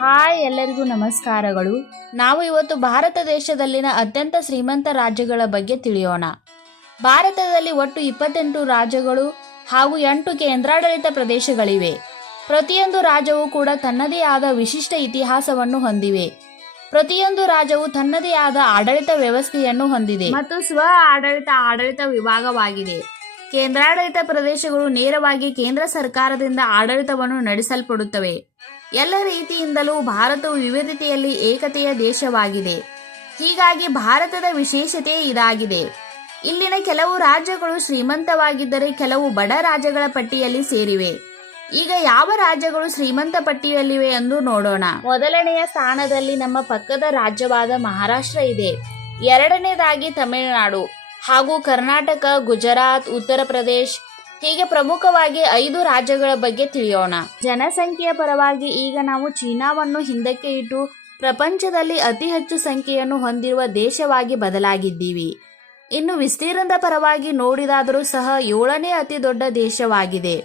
Hi, ಎಲ್ಲರಿಗೂ ನಮಸ್ಕಾರಗಳು. ನಾವು ಇವತ್ತು ಭಾರತ ದೇಶದಲ್ಲಿನ ಅತ್ಯಂತ ಶ್ರೀಮಂತ ರಾಜ್ಯಗಳ ಬಗ್ಗೆ ತಿಳಿಯೋಣ. ಭಾರತದಲ್ಲಿ ಒಟ್ಟು ಇಪ್ಪತ್ತೆಂಟು ರಾಜ್ಯಗಳು ಹಾಗೂ ಎಂಟು ಕೇಂದ್ರಾಡಳಿತ ಪ್ರದೇಶಗಳಿವೆ. ಪ್ರತಿಯೊಂದು ರಾಜ್ಯವು ಕೂಡ ತನ್ನದೇ ಆದ ವಿಶಿಷ್ಟ ಇತಿಹಾಸವನ್ನು ಹೊಂದಿವೆ. ಪ್ರತಿಯೊಂದು ರಾಜ್ಯವು ತನ್ನದೇ ಆದ ಆಡಳಿತ ವ್ಯವಸ್ಥೆಯನ್ನು ಹೊಂದಿದೆ. ಮತ್ತು ಸ್ವ ಆಡಳಿತ ಆಡಳಿತ ವಿಭಾಗವಾಗಿದೆ. ಕೇಂದ್ರಾಡಳಿತ ಪ್ರದೇಶಗಳು ನೇರವಾಗಿ ಕೇಂದ್ರ ಸರ್ಕಾರದಿಂದ ಆಡಳಿತವನ್ನು ನಡೆಸಲ್ಪಡುತ್ತವೆ. ಎಲ್ಲ ರೀತಿಯಿಂದಲೂ ಭಾರತವು ವಿವಿಧತೆಯಲ್ಲಿ ಏಕತೆಯ ದೇಶವಾಗಿದೆ. ಹೀಗಾಗಿ ಭಾರತದ ವಿಶೇಷತೆ ಇದಾಗಿದೆ. ಇಲ್ಲಿನ ಕೆಲವು ರಾಜ್ಯಗಳು ಶ್ರೀಮಂತವಾಗಿದ್ದರೆ ಕೆಲವು ಬಡ ರಾಜ್ಯಗಳ ಪಟ್ಟಿಯಲ್ಲಿ ಸೇರಿವೆ. ಈಗ ಯಾವ ರಾಜ್ಯಗಳು ಶ್ರೀಮಂತ ಪಟ್ಟಿಯಲ್ಲಿವೆ ಎಂದು ನೋಡೋಣ. ಮೊದಲನೆಯ ಸ್ಥಾನದಲ್ಲಿ ನಮ್ಮ ಪಕ್ಕದ ರಾಜ್ಯವಾದ ಮಹಾರಾಷ್ಟ್ರ ಇದೆ. ಎರಡನೇದಾಗಿ ತಮಿಳುನಾಡು ಹಾಗೂ ಕರ್ನಾಟಕ, ಗುಜರಾತ್, ಉತ್ತರ ಪ್ರದೇಶ್ ಹೀಗೆ ಪ್ರಮುಖವಾಗಿ ಐದು ರಾಜ್ಯಗಳ ಬಗ್ಗೆ ತಿಳಿಯೋಣ. ಜನಸಂಖ್ಯೆಯ ಪರವಾಗಿ ಈಗ ನಾವು ಚೀನಾವನ್ನು ಹಿಂದಕ್ಕೆ ಇಟ್ಟು ಪ್ರಪಂಚದಲ್ಲಿ ಅತಿ ಹೆಚ್ಚು ಸಂಖ್ಯೆಯನ್ನು ಹೊಂದಿರುವ ದೇಶವಾಗಿ ಬದಲಾಗಿದ್ದೀವಿ. ಇನ್ನು ವಿಸ್ತೀರ್ಣದ ಪರವಾಗಿ ನೋಡಿದಾದರೂ ಸಹ ಏಳನೇ ಅತಿ ದೊಡ್ಡ ದೇಶವಾಗಿದೆ.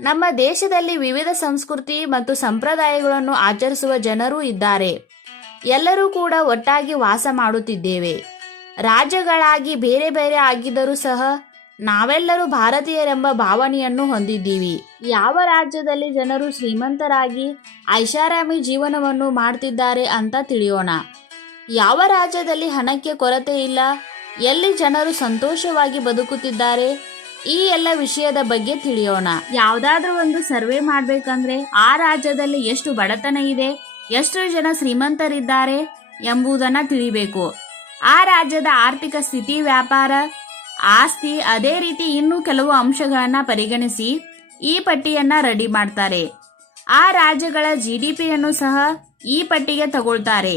ನಮ್ಮ ದೇಶದಲ್ಲಿ ವಿವಿಧ ಸಂಸ್ಕೃತಿ ಮತ್ತು ಸಂಪ್ರದಾಯಗಳನ್ನು ಆಚರಿಸುವ ಜನರೂ ಇದ್ದಾರೆ. ಎಲ್ಲರೂ ಕೂಡ ಒಟ್ಟಾಗಿ ವಾಸ ಮಾಡುತ್ತಿದ್ದೇವೆ. ರಾಜ್ಯಗಳಾಗಿ ಬೇರೆ ಬೇರೆ ಆಗಿದ್ದರೂ ಸಹ ನಾವೆಲ್ಲರೂ ಭಾರತೀಯರೆಂಬ ಭಾವನೆಯನ್ನು ಹೊಂದಿದ್ದೀವಿ. ಯಾವ ರಾಜ್ಯದಲ್ಲಿ ಜನರು ಶ್ರೀಮಂತರಾಗಿ ಐಷಾರಾಮಿ ಜೀವನವನ್ನು ಮಾಡ್ತಿದ್ದಾರೆ ಅಂತ ತಿಳಿಯೋಣ. ಯಾವ ರಾಜ್ಯದಲ್ಲಿ ಹಣಕ್ಕೆ ಕೊರತೆ ಇಲ್ಲ, ಎಲ್ಲಿ ಜನರು ಸಂತೋಷವಾಗಿ ಬದುಕುತ್ತಿದ್ದಾರೆ, ಈ ಎಲ್ಲ ವಿಷಯದ ಬಗ್ಗೆ ತಿಳಿಯೋಣ. ಯಾವುದಾದ್ರೂ ಒಂದು ಸರ್ವೆ ಮಾಡಬೇಕಂದ್ರೆ ಆ ರಾಜ್ಯದಲ್ಲಿ ಎಷ್ಟು ಬಡತನ ಇದೆ, ಎಷ್ಟು ಜನ ಶ್ರೀಮಂತರಿದ್ದಾರೆ ಎಂಬುದನ್ನ ತಿಳಿಬೇಕು. ಆ ರಾಜ್ಯದ ಆರ್ಥಿಕ ಸ್ಥಿತಿ, ವ್ಯಾಪಾರ ಆಸ್ತಿ ಅದೇ ರೀತಿ ಇನ್ನೂ ಕೆಲವು ಅಂಶಗಳನ್ನ ಪರಿಗಣಿಸಿ ಈ ಪಟ್ಟಿಯನ್ನ ರೆಡಿ ಮಾಡ್ತಾರೆ. ಆ ರಾಜ್ಯಗಳ ಜಿ ಡಿ ಪಿಯನ್ನು ಸಹ ಈ ಪಟ್ಟಿಗೆ ತಗೊಳ್ತಾರೆ.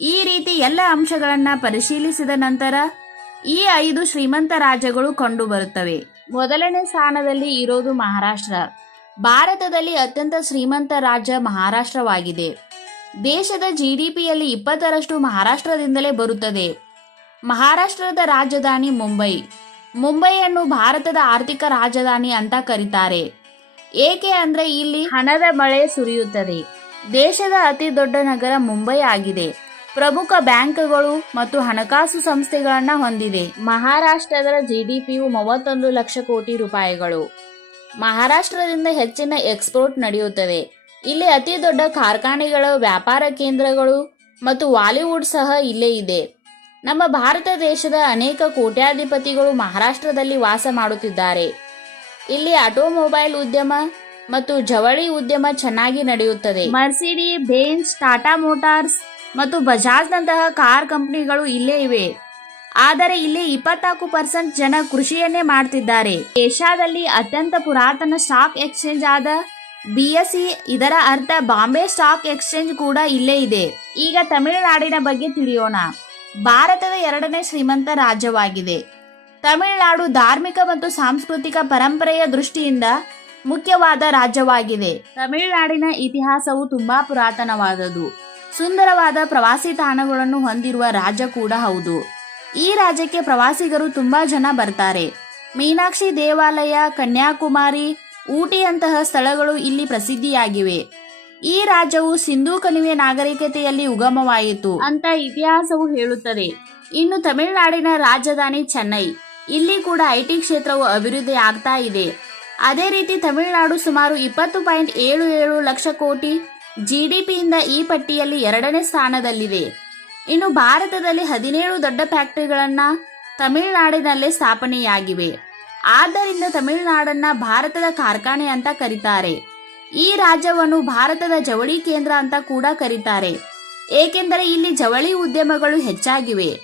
ಈ ರೀತಿ ಎಲ್ಲ ಅಂಶಗಳನ್ನ ಪರಿಶೀಲಿಸಿದ ನಂತರ ಈ ಐದು ಶ್ರೀಮಂತ ರಾಜ್ಯಗಳು ಕಂಡು ಬರುತ್ತವೆ. ಮೊದಲನೇ ಸ್ಥಾನದಲ್ಲಿ ಇರೋದು ಮಹಾರಾಷ್ಟ್ರ. ಭಾರತದಲ್ಲಿ ಅತ್ಯಂತ ಶ್ರೀಮಂತ ರಾಜ್ಯ ಮಹಾರಾಷ್ಟ್ರವಾಗಿದೆ. ದೇಶದ ಜಿ ಡಿ ಪಿಯಲ್ಲಿ ಇಪ್ಪತ್ತರಷ್ಟು ಮಹಾರಾಷ್ಟ್ರದಿಂದಲೇ ಬರುತ್ತದೆ. ಮಹಾರಾಷ್ಟ್ರದ ರಾಜಧಾನಿ ಮುಂಬೈ. ಮುಂಬೈಯನ್ನು ಭಾರತದ ಆರ್ಥಿಕ ರಾಜಧಾನಿ ಅಂತ ಕರೀತಾರೆ. ಏಕೆ ಅಂದ್ರೆ ಇಲ್ಲಿ ಹಣದ ಮಳೆ ಸುರಿಯುತ್ತದೆ. ದೇಶದ ಅತಿ ದೊಡ್ಡ ನಗರ ಮುಂಬೈ ಆಗಿದೆ. ಪ್ರಮುಖ ಬ್ಯಾಂಕ್ಗಳು ಮತ್ತು ಹಣಕಾಸು ಸಂಸ್ಥೆಗಳನ್ನ ಹೊಂದಿದೆ. ಮಹಾರಾಷ್ಟ್ರದ ಜಿಡಿಪಿಯು ಮೂವತ್ತೊಂದು ಲಕ್ಷ ಕೋಟಿ ರೂಪಾಯಿಗಳು. ಮಹಾರಾಷ್ಟ್ರದಿಂದ ಹೆಚ್ಚಿನ ಎಕ್ಸ್ಪೋರ್ಟ್ ನಡೆಯುತ್ತದೆ ಇಲ್ಲಿ ಅತಿ ದೊಡ್ಡ ಕಾರ್ಖಾನೆಗಳು ವ್ಯಾಪಾರ ಕೇಂದ್ರಗಳು ಮತ್ತು ವಾಲಿವುಡ್ ಸಹ ಇಲ್ಲೇ ಇದೆ. ನಮ್ಮ ಭಾರತ ದೇಶದ ಅನೇಕ ಕೋಟ್ಯಾಧಿಪತಿಗಳು ಮಹಾರಾಷ್ಟ್ರದಲ್ಲಿ ವಾಸ ಮಾಡುತ್ತಿದ್ದಾರೆ. ಇಲ್ಲಿ ಆಟೋಮೊಬೈಲ್ ಉದ್ಯಮ ಮತ್ತು ಜವಳಿ ಉದ್ಯಮ ಚೆನ್ನಾಗಿ ನಡೆಯುತ್ತದೆ. ಮರ್ಸಿಡಿ ಬೇಂಚ್ ಟಾಟಾ ಮೋಟಾರ್ಸ್ ಮತ್ತು ಬಜಾಜ್ನಂತಹ ಕಾರ್ ಕಂಪನಿಗಳು ಇಲ್ಲೇ ಇವೆ. ಆದರೆ ಇಲ್ಲಿ ಇಪ್ಪತ್ನಾಲ್ಕು ಪರ್ಸೆಂಟ್ ಜನ ಕೃಷಿಯನ್ನೇ ಮಾಡ್ತಿದ್ದಾರೆ. ಏಷ್ಯಾದಲ್ಲಿ ಅತ್ಯಂತ ಪುರಾತನ ಸ್ಟಾಕ್ ಎಕ್ಸ್ಚೇಂಜ್ ಆದ ಬಿಎಸ್ಸಿ ಇದರ ಅರ್ಥ ಬಾಂಬೆ ಸ್ಟಾಕ್ ಎಕ್ಸ್ಚೇಂಜ್ ಕೂಡ ಇಲ್ಲೇ ಇದೆ. ಈಗ ತಮಿಳುನಾಡಿನ ಬಗ್ಗೆ ತಿಳಿಯೋಣ. ಭಾರತದ ಎರಡನೇ ಶ್ರೀಮಂತ ರಾಜ್ಯವಾಗಿದೆ. ತಮಿಳುನಾಡು ಧಾರ್ಮಿಕ ಮತ್ತು ಸಾಂಸ್ಕೃತಿಕ ಪರಂಪರೆಯ ದೃಷ್ಟಿಯಿಂದ ಮುಖ್ಯವಾದ ರಾಜ್ಯವಾಗಿದೆ. ತಮಿಳುನಾಡಿನ ಇತಿಹಾಸವು ತುಂಬಾ ಪುರಾತನವಾದದು ಸುಂದರವಾದ ಪ್ರವಾಸಿ ತಾಣಗಳನ್ನು ಹೊಂದಿರುವ ರಾಜ್ಯ ಕೂಡ ಹೌದು. ಈ ರಾಜ್ಯಕ್ಕೆ ಪ್ರವಾಸಿಗರು ತುಂಬಾ ಜನ ಬರ್ತಾರೆ. ಮೀನಾಕ್ಷಿ ದೇವಾಲಯ, ಕನ್ಯಾಕುಮಾರಿ, ಊಟಿಯಂತಹ ಸ್ಥಳಗಳು ಇಲ್ಲಿ ಪ್ರಸಿದ್ಧಿಯಾಗಿವೆ. ಈ ರಾಜ್ಯವು ಸಿಂಧೂ ಕಣಿವೆ ನಾಗರಿಕತೆಯಲ್ಲಿ ಉಗಮವಾಯಿತು. ಅಂತ ಇತಿಹಾಸವು ಹೇಳುತ್ತದೆ. ಇನ್ನು ತಮಿಳುನಾಡಿನ ರಾಜಧಾನಿ ಚೆನ್ನೈ. ಇಲ್ಲಿ ಕೂಡ ಐಟಿ ಕ್ಷೇತ್ರವು ಅಭಿವೃದ್ಧಿ ಆಗ್ತಾ ಇದೆ. ಅದೇ ರೀತಿ ತಮಿಳುನಾಡು ಸುಮಾರು ಇಪ್ಪತ್ತು ಪಾಯಿಂಟ್ ಏಳು ಏಳು ಲಕ್ಷ ಕೋಟಿ ಜಿಡಿಪಿಯಿಂದ ಈ ಪಟ್ಟಿಯಲ್ಲಿ ಎರಡನೇ ಸ್ಥಾನದಲ್ಲಿದೆ. ಇನ್ನು ಭಾರತದಲ್ಲಿ ಹದಿನೇಳು ದೊಡ್ಡ ಫ್ಯಾಕ್ಟರಿಗಳನ್ನ ತಮಿಳುನಾಡಿನಲ್ಲೇ ಸ್ಥಾಪನೆಯಾಗಿವೆ. ಆದ್ದರಿಂದ ತಮಿಳುನಾಡನ್ನ ಭಾರತದ ಕಾರ್ಖಾನೆ ಅಂತ ಕರೀತಾರೆ. ಈ ರಾಜ್ಯವನ್ನು ಭಾರತದ ಜವಳಿ ಕೇಂದ್ರ ಅಂತ ಕೂಡ ಕರೀತಾರೆ. ಏಕೆಂದರೆ ಇಲ್ಲಿ ಜವಳಿ ಉದ್ಯಮಗಳು ಹೆಚ್ಚಾಗಿವೆ.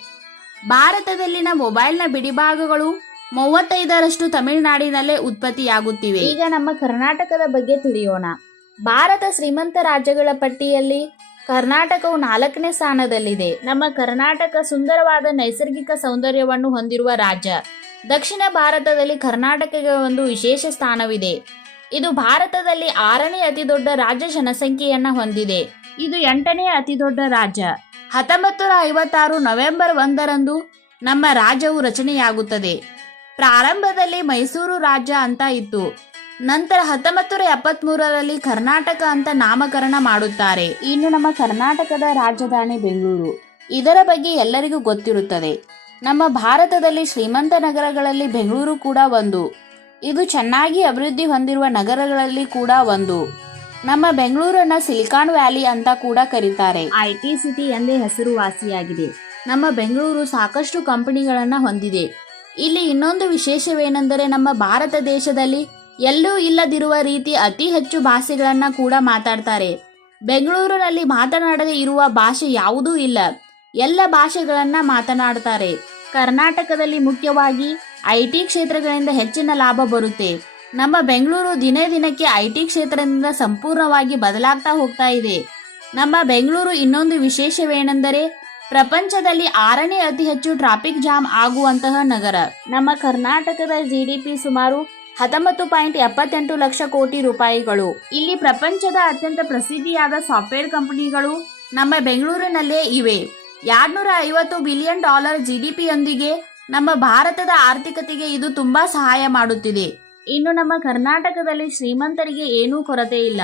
ಭಾರತದಲ್ಲಿನ ಮೊಬೈಲ್ನ ಬಿಡಿಭಾಗಗಳು ಮೂವತ್ತೈದರಷ್ಟು ತಮಿಳುನಾಡಿನಲ್ಲೇ ಉತ್ಪತ್ತಿಯಾಗುತ್ತಿವೆ. ಈಗ ನಮ್ಮ ಕರ್ನಾಟಕದ ಬಗ್ಗೆ ತಿಳಿಯೋಣ. ಭಾರತ ಶ್ರೀಮಂತ ರಾಜ್ಯಗಳ ಪಟ್ಟಿಯಲ್ಲಿ ಕರ್ನಾಟಕವು ನಾಲ್ಕನೇ ಸ್ಥಾನದಲ್ಲಿದೆ. ನಮ್ಮ ಕರ್ನಾಟಕ ಸುಂದರವಾದ ನೈಸರ್ಗಿಕ ಸೌಂದರ್ಯವನ್ನು ಹೊಂದಿರುವ ರಾಜ್ಯ. ದಕ್ಷಿಣ ಭಾರತದಲ್ಲಿ ಕರ್ನಾಟಕಕ್ಕೆ ಒಂದು ವಿಶೇಷ ಸ್ಥಾನವಿದೆ. ಇದು ಭಾರತದಲ್ಲಿ ಆರನೇ ಅತಿ ದೊಡ್ಡ ರಾಜ್ಯ ಜನಸಂಖ್ಯೆಯನ್ನ ಹೊಂದಿದೆ. ಇದು ಎಂಟನೇ ಅತಿ ದೊಡ್ಡ ರಾಜ್ಯ. ಹತ್ತೊಂಬತ್ತು ಐವತ್ತಾರು ನವೆಂಬರ್ ಒಂದರಂದು ನಮ್ಮ ರಾಜ್ಯವು ರಚನೆಯಾಗುತ್ತದೆ. ಪ್ರಾರಂಭದಲ್ಲಿ ಮೈಸೂರು ರಾಜ್ಯ ಅಂತ ಇತ್ತು. ನಂತರ ಹತ್ತೊಂಬತ್ತು ಎಪ್ಪತ್ಮೂರರಲ್ಲಿ ಕರ್ನಾಟಕ ಅಂತ ನಾಮಕರಣ ಮಾಡುತ್ತಾರೆ. ಇನ್ನು ನಮ್ಮ ಕರ್ನಾಟಕದ ರಾಜಧಾನಿ ಬೆಂಗಳೂರು. ಇದರ ಬಗ್ಗೆ ಎಲ್ಲರಿಗೂ ಗೊತ್ತಿರುತ್ತದೆ. ನಮ್ಮ ಭಾರತದಲ್ಲಿ ಶ್ರೀಮಂತ ನಗರಗಳಲ್ಲಿ ಬೆಂಗಳೂರು ಕೂಡ ಒಂದು. ಇದು ಚೆನ್ನಾಗಿ ಅಭಿವೃದ್ಧಿ ಹೊಂದಿರುವ ನಗರಗಳಲ್ಲಿ ಕೂಡ ಒಂದು. ನಮ್ಮ ಬೆಂಗಳೂರನ್ನ ಸಿಲಿಕಾನ್ ವ್ಯಾಲಿ ಅಂತ ಕೂಡ ಕರೀತಾರೆ. ಐ ಟಿ ಸಿಟಿ ಎಂದೇ ಹೆಸರುವಾಸಿಯಾಗಿದೆ. ನಮ್ಮ ಬೆಂಗಳೂರು ಸಾಕಷ್ಟು ಕಂಪನಿಗಳನ್ನು ಹೊಂದಿದೆ. ಇಲ್ಲಿ ಇನ್ನೊಂದು ವಿಶೇಷವೇನೆಂದರೆ ನಮ್ಮ ಭಾರತ ದೇಶದಲ್ಲಿ ಎಲ್ಲೂ ಇಲ್ಲದಿರುವ ರೀತಿ ಅತಿ ಹೆಚ್ಚು ಭಾಷೆಗಳನ್ನು ಕೂಡ ಮಾತಾಡ್ತಾರೆ. ಬೆಂಗಳೂರಿನಲ್ಲಿ ಮಾತನಾಡದೇ ಇರುವ ಭಾಷೆ ಯಾವುದೂ ಇಲ್ಲ. ಎಲ್ಲ ಭಾಷೆಗಳನ್ನು ಮಾತನಾಡ್ತಾರೆ. ಕರ್ನಾಟಕದಲ್ಲಿ ಮುಖ್ಯವಾಗಿ ಐ ಟಿ ಕ್ಷೇತ್ರಗಳಿಂದ ಹೆಚ್ಚಿನ ಲಾಭ ಬರುತ್ತೆ. ನಮ್ಮ ಬೆಂಗಳೂರು ದಿನೇ ದಿನಕ್ಕೆ ಐ ಟಿ ಕ್ಷೇತ್ರದಿಂದ ಸಂಪೂರ್ಣವಾಗಿ ಬದಲಾಗ್ತಾ ಹೋಗ್ತಾ ಇದೆ. ನಮ್ಮ ಬೆಂಗಳೂರು ಇನ್ನೊಂದು ವಿಶೇಷವೇನೆಂದರೆ, ಪ್ರಪಂಚದಲ್ಲಿ ಆರನೇ ಅತಿ ಹೆಚ್ಚು ಟ್ರಾಫಿಕ್ ಜಾಮ್ ಆಗುವಂತಹ ನಗರ. ನಮ್ಮ ಕರ್ನಾಟಕದ ಜಿಡಿಪಿ ಸುಮಾರು ಹತ್ತೊಂಬತ್ತು ಪಾಯಿಂಟ್ ಎಪ್ಪತ್ತೆಂಟು ಲಕ್ಷ ಕೋಟಿ ರೂಪಾಯಿಗಳು. ಇಲ್ಲಿ ಪ್ರಪಂಚದ ಅತ್ಯಂತ ಪ್ರಸಿದ್ಧಿಯಾದ ಸಾಫ್ಟ್ವೇರ್ ಕಂಪನಿಗಳು ನಮ್ಮ ಬೆಂಗಳೂರಿನಲ್ಲೇ ಇವೆ. ಎರಡ್ನೂರ ಐವತ್ತು ಬಿಲಿಯನ್ ಡಾಲರ್ ಜಿಡಿಪಿಯೊಂದಿಗೆ ನಮ್ಮ ಭಾರತದ ಆರ್ಥಿಕತೆಗೆ ಇದು ತುಂಬಾ ಸಹಾಯ ಮಾಡುತ್ತಿದೆ. ಇನ್ನು ನಮ್ಮ ಕರ್ನಾಟಕದಲ್ಲಿ ಶ್ರೀಮಂತರಿಗೆ ಏನೂ ಕೊರತೆ ಇಲ್ಲ.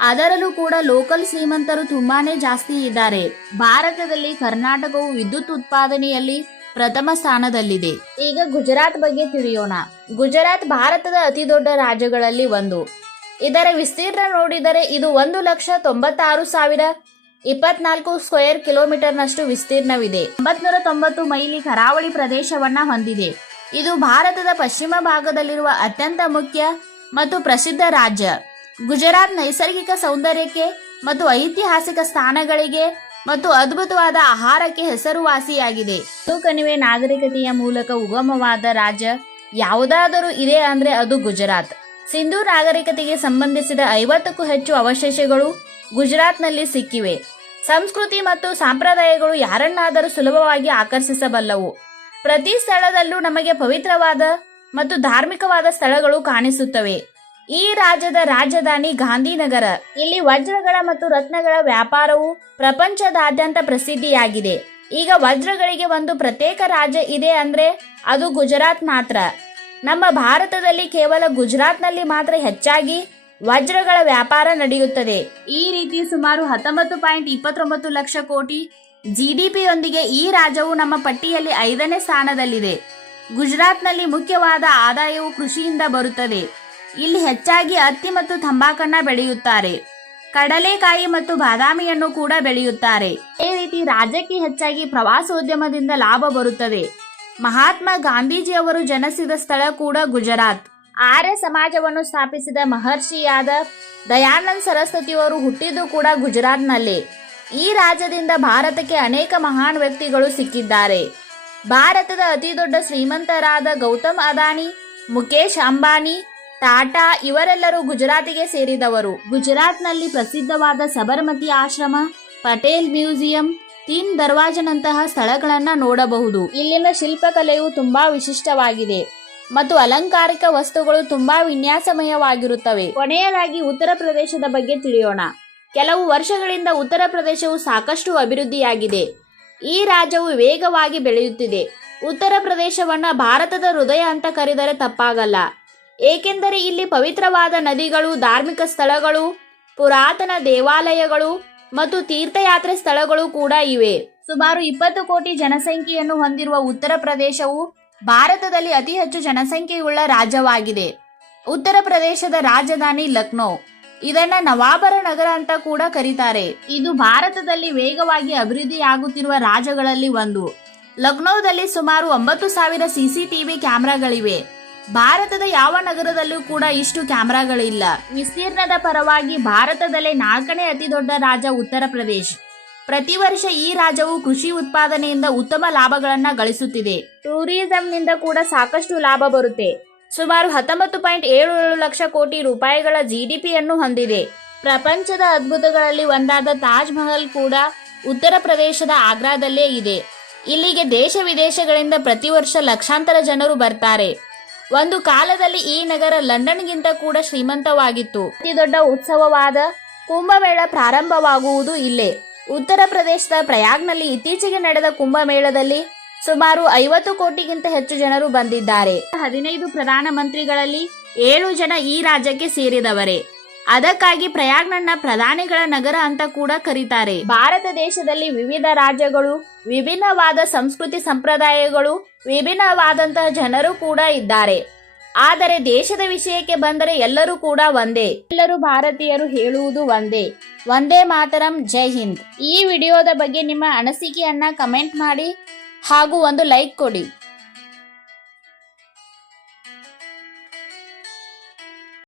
ಅದರಲ್ಲೂ ಕೂಡ ಲೋಕಲ್ ಶ್ರೀಮಂತರು ತುಂಬಾನೇ ಜಾಸ್ತಿ ಇದ್ದಾರೆ. ಭಾರತದಲ್ಲಿ ಕರ್ನಾಟಕವು ವಿದ್ಯುತ್ ಉತ್ಪಾದನೆಯಲ್ಲಿ ಪ್ರಥಮ ಸ್ಥಾನದಲ್ಲಿದೆ. ಈಗ ಗುಜರಾತ್ ಬಗ್ಗೆ ತಿಳಿಯೋಣ. ಗುಜರಾತ್ ಭಾರತದ ಅತಿ ದೊಡ್ಡ ರಾಜ್ಯಗಳಲ್ಲಿ ಒಂದು. ಇದರ ವಿಸ್ತೀರ್ಣ ನೋಡಿದರೆ ಇದು ಒಂದು ಲಕ್ಷ ತೊಂಬತ್ತಾರು ಸಾವಿರ ಇಪ್ಪತ್ನಾಲ್ಕು ಸ್ಕ್ವೇರ್ ಕಿಲೋಮೀಟರ್ನಷ್ಟು ವಿಸ್ತೀರ್ಣವಿದೆ. ಒಂಬತ್ನೂರ ತೊಂಬತ್ತು ಮೈಲಿ ಕರಾವಳಿ ಪ್ರದೇಶವನ್ನ ಹೊಂದಿದೆ. ಇದು ಭಾರತದ ಪಶ್ಚಿಮ ಭಾಗದಲ್ಲಿರುವ ಅತ್ಯಂತ ಮುಖ್ಯ ಮತ್ತು ಪ್ರಸಿದ್ಧ ರಾಜ್ಯ. ಗುಜರಾತ್ ನೈಸರ್ಗಿಕ ಸೌಂದರ್ಯಕ್ಕೆ ಮತ್ತು ಐತಿಹಾಸಿಕ ಸ್ಥಾನಗಳಿಗೆ ಮತ್ತು ಅದ್ಭುತವಾದ ಆಹಾರಕ್ಕೆ ಹೆಸರುವಾಸಿಯಾಗಿದೆ. ಕಣಿವೆ ನಾಗರಿಕತೆಯ ಮೂಲಕ ಉಗಮವಾದ ರಾಜ್ಯ ಯಾವುದಾದರೂ ಇದೆ ಅಂದ್ರೆ ಅದು ಗುಜರಾತ್. ಸಿಂಧೂ ನಾಗರಿಕತೆಗೆ ಸಂಬಂಧಿಸಿದ ಐವತ್ತಕ್ಕೂ ಹೆಚ್ಚು ಅವಶೇಷಗಳು ಗುಜರಾತ್ನಲ್ಲಿ ಸಿಕ್ಕಿವೆ. ಸಂಸ್ಕೃತಿ ಮತ್ತು ಸಂಪ್ರದಾಯಗಳು ಯಾರನ್ನಾದರೂ ಸುಲಭವಾಗಿ ಆಕರ್ಷಿಸಬಲ್ಲವು. ಪ್ರತಿ ಸ್ಥಳದಲ್ಲೂ ನಮಗೆ ಪವಿತ್ರವಾದ ಮತ್ತು ಧಾರ್ಮಿಕವಾದ ಸ್ಥಳಗಳು ಕಾಣಿಸುತ್ತವೆ. ಈ ರಾಜ್ಯದ ರಾಜಧಾನಿ ಗಾಂಧಿನಗರ. ಇಲ್ಲಿ ವಜ್ರಗಳ ಮತ್ತು ರತ್ನಗಳ ವ್ಯಾಪಾರವು ಪ್ರಪಂಚದಾದ್ಯಂತ ಪ್ರಸಿದ್ಧಿಯಾಗಿದೆ. ಈಗ ವಜ್ರಗಳಿಗೆ ಒಂದು ಪ್ರತ್ಯೇಕ ರಾಜ್ಯ ಇದೆ ಅಂದ್ರೆ ಅದು ಗುಜರಾತ್ ಮಾತ್ರ. ನಮ್ಮ ಭಾರತದಲ್ಲಿ ಕೇವಲ ಗುಜರಾತ್ನಲ್ಲಿ ಮಾತ್ರ ಹೆಚ್ಚಾಗಿ ವಜ್ರಗಳ ವ್ಯಾಪಾರ ನಡೆಯುತ್ತದೆ. ಈ ರೀತಿ ಸುಮಾರು ಹತ್ತೊಂಬತ್ತು ಪಾಯಿಂಟ್ ಇಪ್ಪತ್ತೊಂಬತ್ತು ಲಕ್ಷ ಕೋಟಿ ಜಿಡಿಪಿಯೊಂದಿಗೆ ಈ ರಾಜ್ಯವು ನಮ್ಮ ಪಟ್ಟಿಯಲ್ಲಿ ಐದನೇ ಸ್ಥಾನದಲ್ಲಿದೆ. ಗುಜರಾತ್ನಲ್ಲಿ ಮುಖ್ಯವಾದ ಆದಾಯವು ಕೃಷಿಯಿಂದ ಬರುತ್ತದೆ. ಇಲ್ಲಿ ಹೆಚ್ಚಾಗಿ ಹತ್ತಿ ಮತ್ತು ತಂಬಾಕನ್ನ ಬೆಳೆಯುತ್ತಾರೆ. ಕಡಲೆಕಾಯಿ ಮತ್ತು ಬಾದಾಮಿಯನ್ನು ಕೂಡ ಬೆಳೆಯುತ್ತಾರೆ. ಅದೇ ರೀತಿ ರಾಜ್ಯಕ್ಕೆ ಹೆಚ್ಚಾಗಿ ಪ್ರವಾಸೋದ್ಯಮದಿಂದ ಲಾಭ ಬರುತ್ತದೆ. ಮಹಾತ್ಮ ಗಾಂಧೀಜಿಯವರು ಜನಿಸಿದ ಸ್ಥಳ ಕೂಡ ಗುಜರಾತ್. ಆರ್ಯ ಸಮಾಜವನ್ನು ಸ್ಥಾಪಿಸಿದ ಮಹರ್ಷಿಯಾದ ದಯಾನಂದ್ ಸರಸ್ವತಿಯವರು ಹುಟ್ಟಿದ್ದು ಕೂಡ ಗುಜರಾತ್ನಲ್ಲಿ. ಈ ರಾಜ್ಯದಿಂದ ಭಾರತಕ್ಕೆ ಅನೇಕ ಮಹಾನ್ ವ್ಯಕ್ತಿಗಳು ಸಿಕ್ಕಿದ್ದಾರೆ. ಭಾರತದ ಅತಿ ದೊಡ್ಡ ಶ್ರೀಮಂತರಾದ ಗೌತಮ್ ಅದಾನಿ ಮುಖೇಶ್ ಅಂಬಾನಿ, ಟಾಟಾ ಇವರೆಲ್ಲರೂ ಗುಜರಾತಿಗೆ ಸೇರಿದವರು. ಗುಜರಾತ್ನಲ್ಲಿ ಪ್ರಸಿದ್ಧವಾದ ಸಬರಮತಿ ಆಶ್ರಮ, ಪಟೇಲ್ ಮ್ಯೂಸಿಯಂ, ತೀನ್ ದರ್ವಾಜನಂತಹ ಸ್ಥಳಗಳನ್ನು ನೋಡಬಹುದು. ಇಲ್ಲಿನ ಶಿಲ್ಪಕಲೆಯು ತುಂಬಾ ವಿಶಿಷ್ಟವಾಗಿದೆ. ಮತ್ತು ಅಲಂಕಾರಿಕ ವಸ್ತುಗಳು ತುಂಬಾ ವಿನ್ಯಾಸಮಯವಾಗಿರುತ್ತವೆ. ಕೊನೆಯದಾಗಿ ಉತ್ತರ ಪ್ರದೇಶದ ಬಗ್ಗೆ ತಿಳಿಯೋಣ. ಕೆಲವು ವರ್ಷಗಳಿಂದ ಉತ್ತರ ಪ್ರದೇಶವು ಸಾಕಷ್ಟು ಅಭಿವೃದ್ಧಿಯಾಗಿದೆ. ಈ ರಾಜ್ಯವು ವೇಗವಾಗಿ ಬೆಳೆಯುತ್ತಿದೆ. ಉತ್ತರ ಪ್ರದೇಶವನ್ನ ಭಾರತದ ಹೃದಯ ಅಂತ ಕರೆದರೆ ತಪ್ಪಾಗಲ್ಲ. ಏಕೆಂದರೆ ಇಲ್ಲಿ ಪವಿತ್ರವಾದ ನದಿಗಳು, ಧಾರ್ಮಿಕ ಸ್ಥಳಗಳು, ಪುರಾತನ ದೇವಾಲಯಗಳು ಮತ್ತು ತೀರ್ಥಯಾತ್ರೆ ಸ್ಥಳಗಳು ಕೂಡ ಇವೆ. ಸುಮಾರು ಇಪ್ಪತ್ತು ಕೋಟಿ ಜನಸಂಖ್ಯೆಯನ್ನು ಹೊಂದಿರುವ ಉತ್ತರ ಪ್ರದೇಶವು ಭಾರತದಲ್ಲಿ ಅತಿ ಹೆಚ್ಚು ಜನಸಂಖ್ಯೆಯುಳ್ಳ ರಾಜ್ಯವಾಗಿದೆ. ಉತ್ತರ ಪ್ರದೇಶದ ರಾಜಧಾನಿ ಲಕ್ನೋ. ಇದನ್ನ ನವಾಬರ ನಗರ ಅಂತ ಕೂಡ ಕರೀತಾರೆ. ಇದು ಭಾರತದಲ್ಲಿ ವೇಗವಾಗಿ ಅಭಿವೃದ್ಧಿಯಾಗುತ್ತಿರುವ ರಾಜ್ಯಗಳಲ್ಲಿ ಒಂದು. ಲಕ್ನೋದಲ್ಲಿ ಸುಮಾರು ಒಂಬತ್ತು ಸಾವಿರ ಸಿಸಿಟಿವಿ ಕ್ಯಾಮೆರಾಗಳಿವೆ. ಭಾರತದ ಯಾವ ನಗರದಲ್ಲೂ ಕೂಡ ಇಷ್ಟು ಕ್ಯಾಮೆರಾಗಳಿಲ್ಲ. ವಿಸ್ತೀರ್ಣದ ಪರವಾಗಿ ಭಾರತದಲ್ಲೇ ನಾಲ್ಕನೇ ಅತಿ ದೊಡ್ಡ ರಾಜ್ಯ ಉತ್ತರ ಪ್ರದೇಶ್. ಪ್ರತಿ ವರ್ಷ ಈ ರಾಜ್ಯವು ಕೃಷಿ ಉತ್ಪಾದನೆಯಿಂದ ಉತ್ತಮ ಲಾಭಗಳನ್ನ ಗಳಿಸುತ್ತಿದೆ. ಟೂರಿಸಂನಿಂದ ಕೂಡ ಸಾಕಷ್ಟು ಲಾಭ ಬರುತ್ತೆ. ಸುಮಾರು ಹತ್ತೊಂಬತ್ತು ಪಾಯಿಂಟ್ ಏಳು ಏಳು ಲಕ್ಷ ಕೋಟಿ ರೂಪಾಯಿಗಳ ಜಿಡಿಪಿಯನ್ನು ಹೊಂದಿದೆ. ಪ್ರಪಂಚದ ಅದ್ಭುತಗಳಲ್ಲಿ ಒಂದಾದ ತಾಜ್ ಮಹಲ್ ಕೂಡ ಉತ್ತರ ಪ್ರದೇಶದ ಆಗ್ರಾದಲ್ಲೇ ಇದೆ. ಇಲ್ಲಿಗೆ ದೇಶ ವಿದೇಶಗಳಿಂದ ಪ್ರತಿ ವರ್ಷ ಲಕ್ಷಾಂತರ ಜನರು ಬರ್ತಾರೆ. ಒಂದು ಕಾಲದಲ್ಲಿ ಈ ನಗರ ಲಂಡನ್ಗಿಂತ ಕೂಡ ಶ್ರೀಮಂತವಾಗಿತ್ತು. ಅತಿ ದೊಡ್ಡ ಉತ್ಸವವಾದ ಕುಂಭಮೇಳ ಪ್ರಾರಂಭವಾಗುವುದು ಇಲ್ಲೇ. ಉತ್ತರ ಪ್ರದೇಶದ ಪ್ರಯಾಗ್ನಲ್ಲಿ ಇತ್ತೀಚೆಗೆ ನಡೆದ ಕುಂಭಮೇಳದಲ್ಲಿ ಸುಮಾರು ಐವತ್ತು ಕೋಟಿಗಿಂತ ಹೆಚ್ಚು ಜನರು ಬಂದಿದ್ದಾರೆ. ಹದಿನೈದು ಪ್ರಧಾನ ಮಂತ್ರಿಗಳಲ್ಲಿ ಏಳು ಜನ ಈ ರಾಜ್ಯಕ್ಕೆ ಸೇರಿದವರೇ. ಅದಕ್ಕಾಗಿ ಪ್ರಯಾಗ್ನನ್ನ ಪ್ರಧಾನಿಗಳ ನಗರ ಅಂತ ಕೂಡ ಕರೀತಾರೆ. ಭಾರತ ದೇಶದಲ್ಲಿ ವಿವಿಧ ರಾಜ್ಯಗಳು, ವಿಭಿನ್ನವಾದ ಸಂಸ್ಕೃತಿ ಸಂಪ್ರದಾಯಗಳು, ವಿಭಿನ್ನವಾದಂತಹ ಜನರು ಕೂಡ ಇದ್ದಾರೆ. ಆದರೆ ದೇಶದ ವಿಷಯಕ್ಕೆ ಬಂದರೆ ಎಲ್ಲರೂ ಕೂಡ ಒಂದೇ. ಎಲ್ಲರೂ ಭಾರತೀಯರು ಹೇಳುವುದು ಒಂದೇ. ಒಂದೇ ಮಾತರಂ, ಜೈ ಹಿಂದ್. ಈ ವಿಡಿಯೋದ ಬಗ್ಗೆ ನಿಮ್ಮ ಅನಿಸಿಕೆಯನ್ನ ಕಮೆಂಟ್ ಮಾಡಿ ಹಾಗೂ ಒಂದು ಲೈಕ್ ಕೊಡಿ.